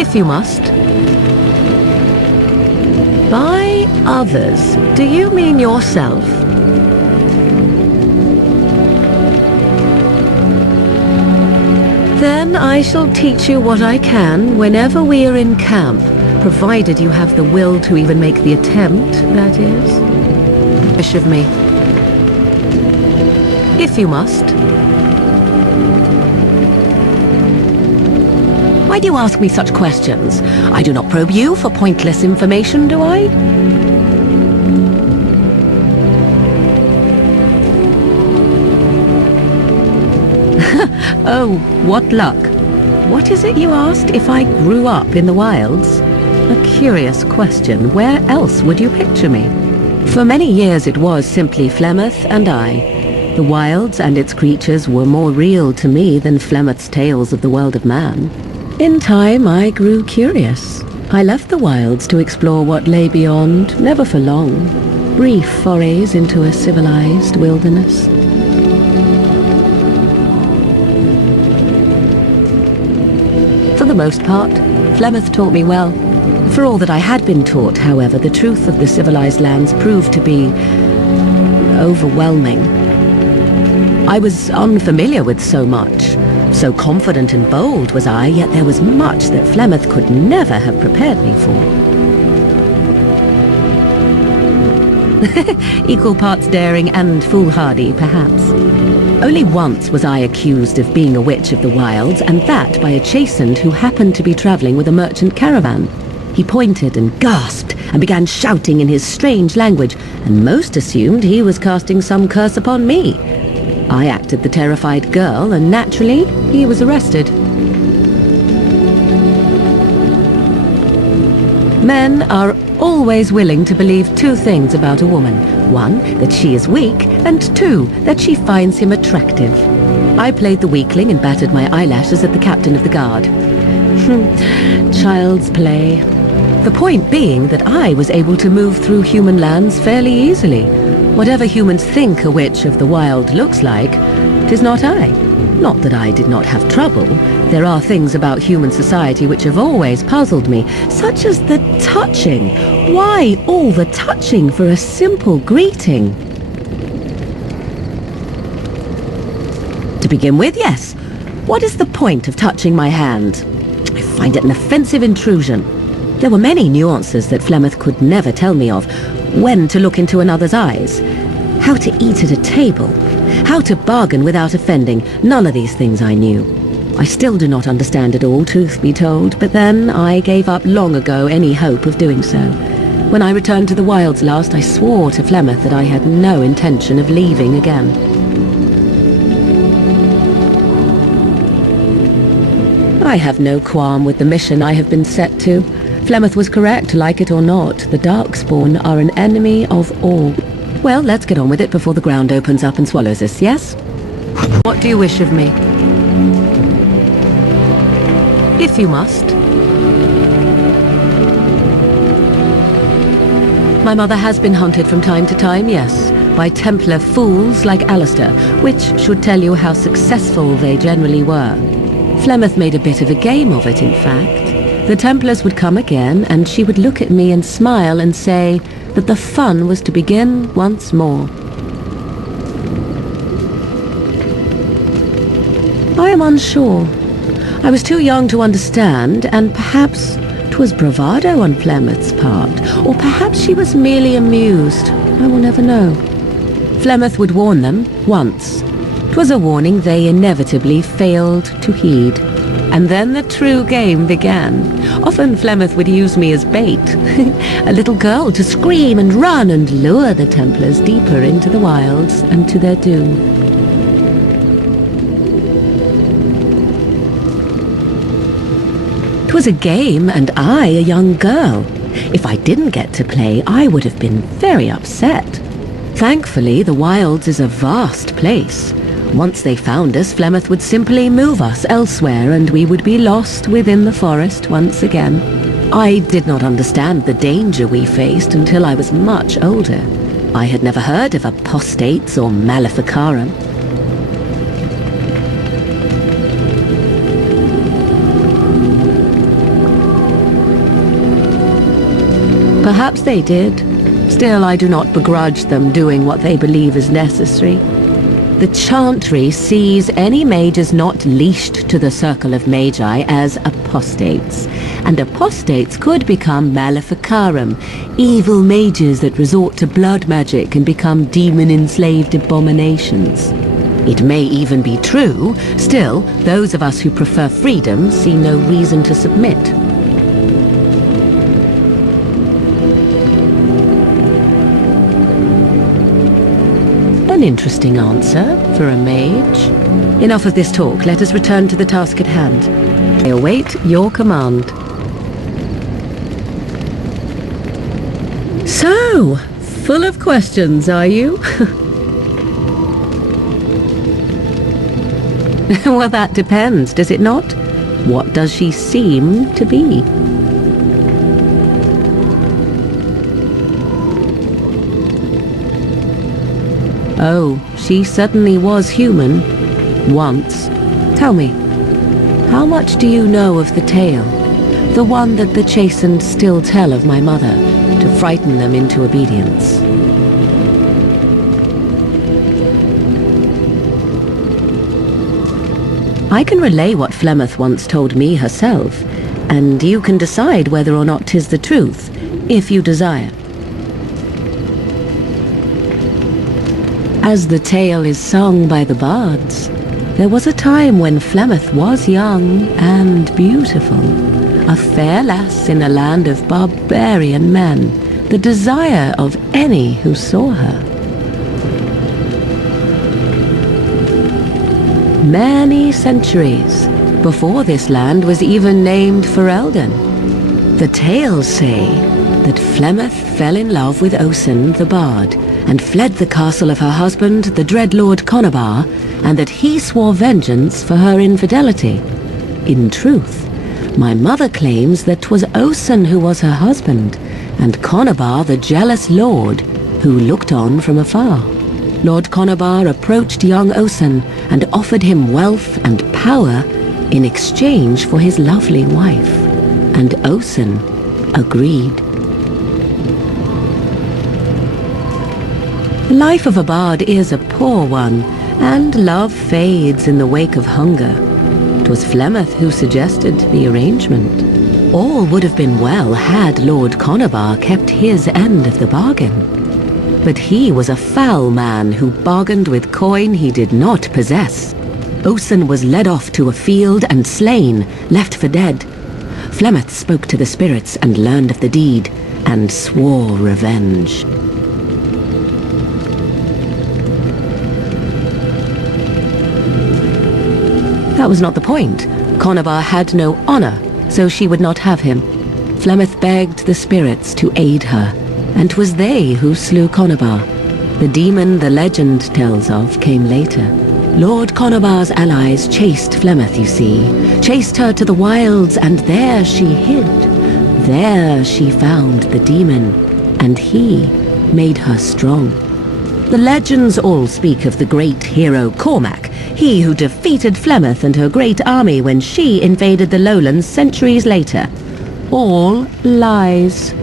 If you must. By others, do you mean yourself? Then I shall teach you what I can whenever we are in camp, provided you have the will to even make the attempt, that is. Wish of me. If you must. Why do you ask me such questions? I do not probe you for pointless information, do I? Oh, what luck. What is it you asked if I grew up in the wilds? A curious question. Where else would you picture me? For many years it was simply Flemeth and I. The wilds and its creatures were more real to me than Flemeth's tales of the world of man. In time I grew curious. I left the wilds to explore what lay beyond, never for long. Brief forays into a civilized wilderness. For the most part, Flemeth taught me well. For all that I had been taught, however, the truth of the civilized lands proved to be overwhelming. I was unfamiliar with so much. So confident and bold was I, yet there was much that Flemeth could never have prepared me for. Equal parts daring and foolhardy, perhaps. Only once was I accused of being a witch of the wilds, and that by a chastened who happened to be travelling with a merchant caravan. He pointed and gasped and began shouting in his strange language, and most assumed he was casting some curse upon me. I acted the terrified girl, and naturally, he was arrested. Men are always willing to believe two things about a woman. One, that she is weak, and two, that she finds him attractive. I played the weakling and battered my eyelashes at the captain of the guard. Child's play. The point being that I was able to move through human lands fairly easily. Whatever humans think a witch of the wild looks like, 'tis not I. Not that I did not have trouble. There are things about human society which have always puzzled me, such as the touching. Why all the touching for a simple greeting? To begin with, yes. What is the point of touching my hand? I find it an offensive intrusion. There were many nuances that Flemeth could never tell me of. When to look into another's eyes, how to eat at a table, how to bargain without offending. None of these things I knew. I still do not understand it all, truth be told, but then I gave up long ago any hope of doing so. When I returned to the wilds last, I swore to Flemeth that I had no intention of leaving again. I have no qualm with the mission I have been set to. Flemeth was correct, like it or not. The Darkspawn are an enemy of all. Well, let's get on with it before the ground opens up and swallows us, yes? What do you wish of me? If you must. My mother has been hunted from time to time, yes, by Templar fools like Alistair, which should tell you how successful they generally were. Flemeth made a bit of a game of it, in fact. The Templars would come again, and she would look at me and smile and say that the fun was to begin once more. I am unsure. I was too young to understand, and perhaps 'twas bravado on Flemeth's part, or perhaps she was merely amused. I will never know. Flemeth would warn them once. 'Twas a warning they inevitably failed to heed. And then the true game began. Often Flemeth would use me as bait, a little girl to scream and run and lure the Templars deeper into the wilds and to their doom. 'Twas a game, and I a young girl. If I didn't get to play, I would have been very upset. Thankfully, the wilds is a vast place. Once they found us, Flemeth would simply move us elsewhere, and we would be lost within the forest once again. I did not understand the danger we faced until I was much older. I had never heard of apostates or maleficarum. " 'Twas a game, and I a young girl. If I didn't get to play, I would have been very upset. Thankfully, the wilds is a vast place. Once they found us, Flemeth would simply move us elsewhere, and we would be lost within the forest once again. I did not understand the danger we faced until I was much older. I had never heard of apostates or maleficarum. Perhaps they did. Still, I do not begrudge them doing what they believe is necessary. The Chantry sees any mages not leashed to the Circle of Magi as apostates, and apostates could become Maleficarum, evil mages that resort to blood magic and become demon-enslaved abominations. It may even be true. Still, those of us who prefer freedom see no reason to submit. An interesting answer for a mage. Enough of this talk. Let us return to the task at hand. I await your command. So, full of questions, are you? Well, that depends, does it not? What does she seem to be? Oh, she certainly was human. Once. Tell me, how much do you know of the tale? The one that the chastened still tell of my mother, to frighten them into obedience. I can relay what Flemeth once told me herself, and you can decide whether or not 'tis the truth, if you desire. As the tale is sung by the bards, there was a time when Flemeth was young and beautiful, a fair lass in a land of barbarian men, the desire of any who saw her. Many centuries before this land was even named Ferelden. The tales say that Flemeth fell in love with Osen the Bard and fled the castle of her husband, the dread Lord Conobar, and that he swore vengeance for her infidelity. In truth, my mother claims that 'twas Osen who was her husband, and Conobar the jealous lord who looked on from afar. Lord Conobar approached young Osen and offered him wealth and power in exchange for his lovely wife, and Osen agreed. The life of a bard is a poor one, and love fades in the wake of hunger. 'Twas Flemeth who suggested the arrangement. All would have been well had Lord Conobar kept his end of the bargain. But he was a foul man who bargained with coin he did not possess. Osen was led off to a field and slain, left for dead. Flemeth spoke to the spirits and learned of the deed, and swore revenge. That was not the point. Conobar had no honor, so she would not have him. Flemeth begged the spirits to aid her, and 'twas they who slew Conobar. The demon the legend tells of came later. Lord Conobar's allies chased Flemeth, you see, chased her to the wilds, and there she hid. There she found the demon, and he made her strong. The legends all speak of the great hero Cormac, he who defeated Flemeth and her great army when she invaded the lowlands centuries later. All lies.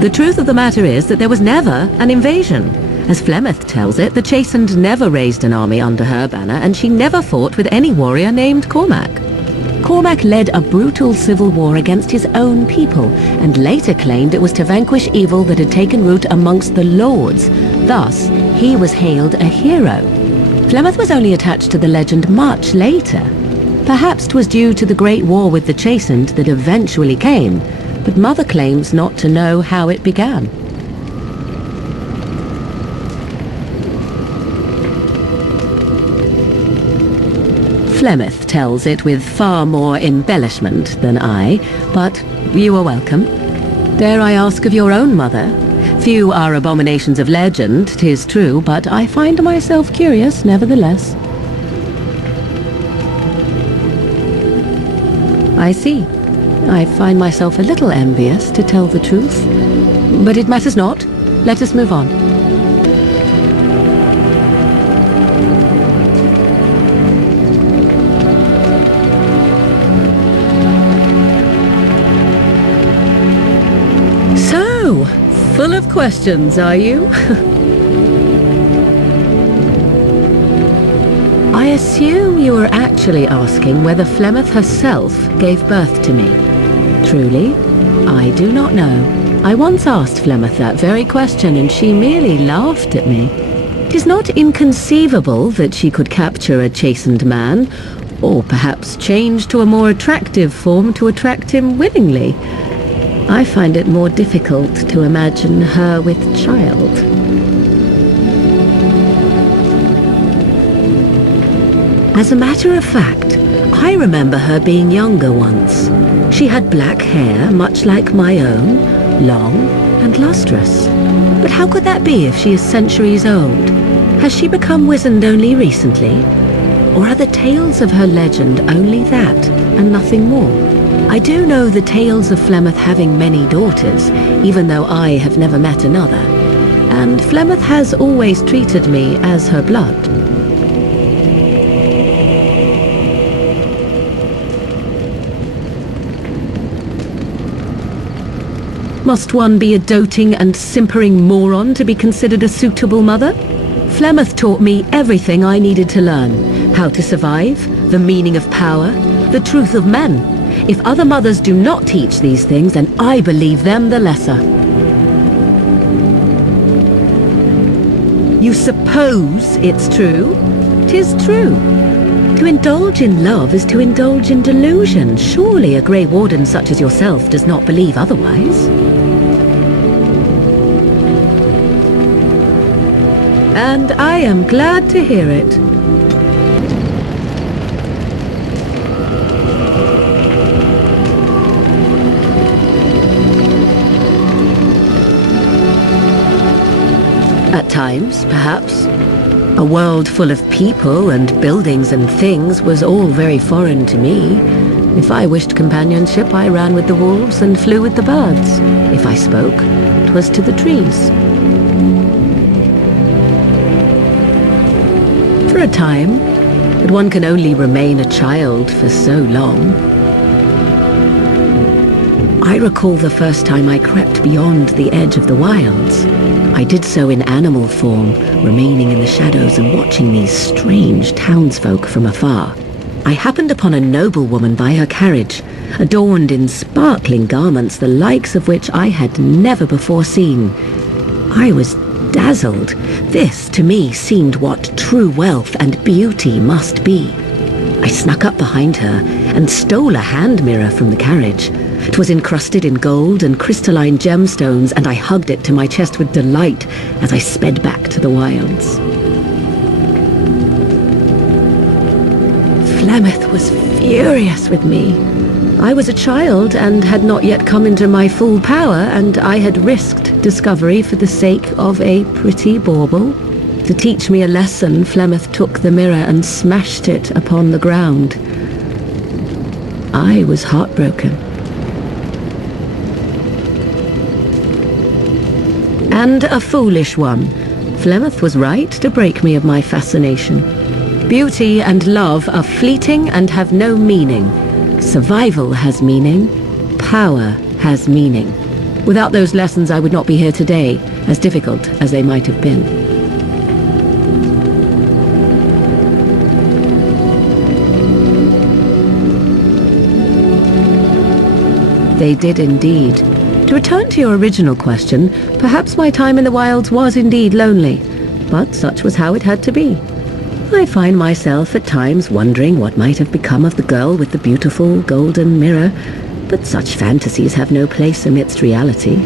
The truth of the matter is that there was never an invasion. As Flemeth tells it, the Chastened never raised an army under her banner, and she never fought with any warrior named Cormac. Cormac led a brutal civil war against his own people, and later claimed it was to vanquish evil that had taken root amongst the lords. Thus, he was hailed a hero. Flemeth was only attached to the legend much later. Perhaps 'twas due to the great war with the Chastened that eventually came, but Mother claims not to know how it began. Flemeth tells it with far more embellishment than I, but you are welcome. Dare I ask of your own mother? Few are abominations of legend, 'tis true, but I find myself curious nevertheless. I see. I find myself a little envious, to tell the truth. But it matters not. Let us move on. Full of questions, are you? I assume you were actually asking whether Flemeth herself gave birth to me. Truly, I do not know. I once asked Flemeth that very question, and she merely laughed at me. 'Tis not inconceivable that she could capture a chastened man, or perhaps change to a more attractive form to attract him willingly. I find it more difficult to imagine her with child. As a matter of fact, I remember her being younger once. She had black hair, much like my own, long and lustrous. But how could that be if she is centuries old? Has she become wizened only recently? Or are the tales of her legend only that, and nothing more? I do know the tales of Flemeth having many daughters, even though I have never met another. And Flemeth has always treated me as her blood. Must one be a doting and simpering moron to be considered a suitable mother? Flemeth taught me everything I needed to learn. How to survive, the meaning of power, the truth of men. If other mothers do not teach these things, then I believe them the lesser. You suppose it's true? 'Tis true. To indulge in love is to indulge in delusion. Surely a Grey Warden such as yourself does not believe otherwise. And I am glad to hear it. At times, perhaps. A world full of people and buildings and things was all very foreign to me. If I wished companionship, I ran with the wolves and flew with the birds. If I spoke, 'twas to the trees. For a time, but one can only remain a child for so long. I recall the first time I crept beyond the edge of the wilds. I did so in animal form, remaining in the shadows and watching these strange townsfolk from afar. I happened upon a noblewoman by her carriage, adorned in sparkling garments, the likes of which I had never before seen. I was dazzled. This, to me, seemed what true wealth and beauty must be. I snuck up behind her and stole a hand mirror from the carriage. It was encrusted in gold and crystalline gemstones, and I hugged it to my chest with delight as I sped back to the wilds. Flemeth was furious with me. I was a child and had not yet come into my full power, and I had risked discovery for the sake of a pretty bauble. To teach me a lesson, Flemeth took the mirror and smashed it upon the ground. I was heartbroken. And a foolish one. Flemeth was right to break me of my fascination. Beauty and love are fleeting and have no meaning. Survival has meaning. Power has meaning. Without those lessons, I would not be here today, as difficult as they might have been. They did indeed. To return to your original question, perhaps my time in the wilds was indeed lonely, but such was how it had to be. I find myself at times wondering what might have become of the girl with the beautiful golden mirror, but such fantasies have no place amidst reality.